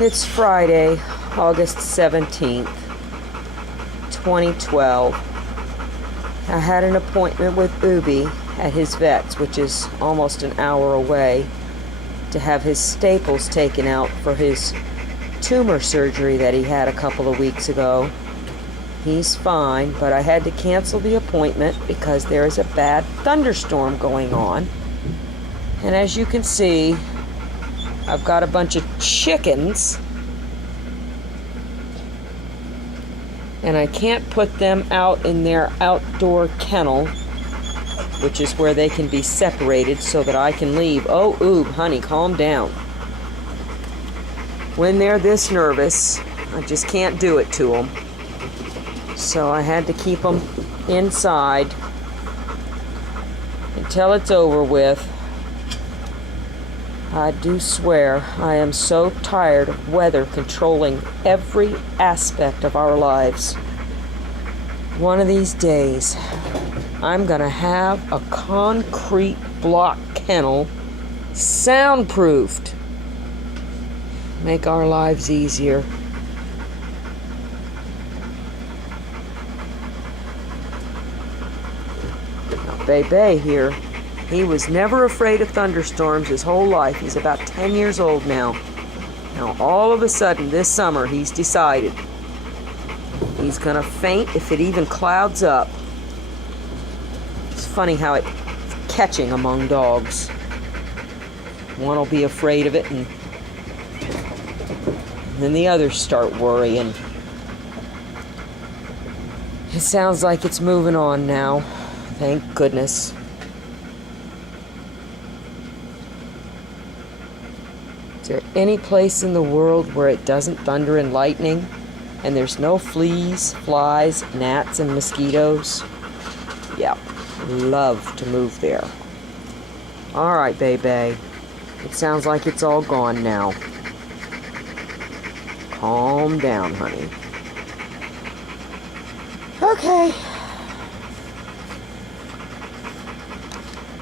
It's Friday, August 17th, 2012. I had an appointment with Ubi at his vet's, which is almost an hour away, to have his staples taken out for his tumor surgery that he had a couple of weeks ago. He's fine, but I had to cancel the appointment because there is a bad thunderstorm going on. And as you can see, I've got a bunch of chickens, and I can't put them out in their outdoor kennel, which is where they can be separated so that I can leave. Oh, Oob, honey, calm down. When they're this nervous, I just can't do it to them. So I had to keep them inside until it's over with. I do swear I am so tired of weather controlling every aspect of our lives. One of these days, I'm gonna have a concrete block kennel, soundproofed. Make our lives easier. Now, Bebe here, he was never afraid of thunderstorms his whole life. He's about 10 years old now. Now, all of a sudden, this summer, he's decided he's gonna faint if it even clouds up. It's funny how it's catching among dogs. One will be afraid of it, and then the others start worrying. It sounds like it's moving on now. Thank goodness. Is there any place in the world where it doesn't thunder and lightning, and there's no fleas, flies, gnats, and mosquitoes? Yeah, love to move there. All right, Bebe. It sounds like it's all gone now. Calm down, honey. Okay.